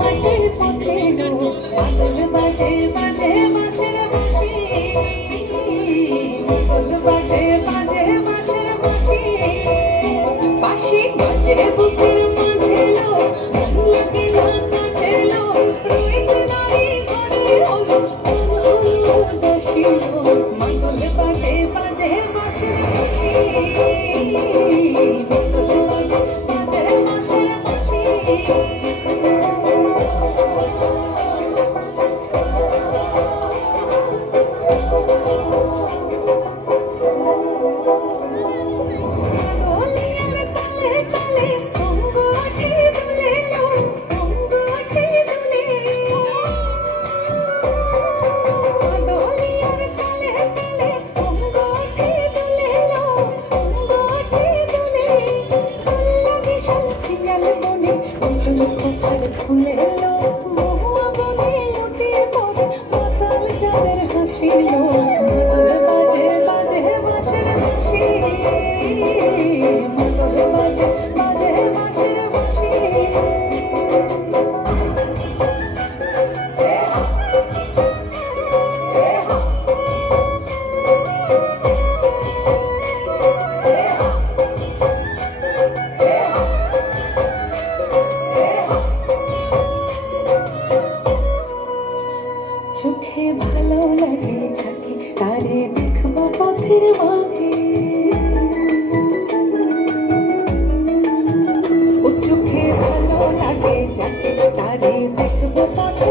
মাটির পথে মাদল বাজে বাজে বাঁশের বাঁশি, মাদল বাজে বাজে বাঁশের বাঁশি, বাঁশি বাজে বুকের মাঝে লো, মন লাগে না কাটে লো, রোহিত নারী ঘরে হলো মন হলো উদাসী লো, মাদল বাজে বাজে বাঁশের বাঁশি, মাদল বাজে বাজে বাঁশের বাঁশি। খুলে এলো মহুয়া বনে উঠে পড়ে মাতাল চাঁদের হাসিলো, মাদল বাজে বাজে বাঁশের বাঁশি, মাদল বাজে বাজে বাঁশের বাঁশি। চোখে ভালো লাগে যাকে তারে দেখবো পথের বাঁকে, ও চোখে ভালো লাগে যাকে তারে দেখবো পথের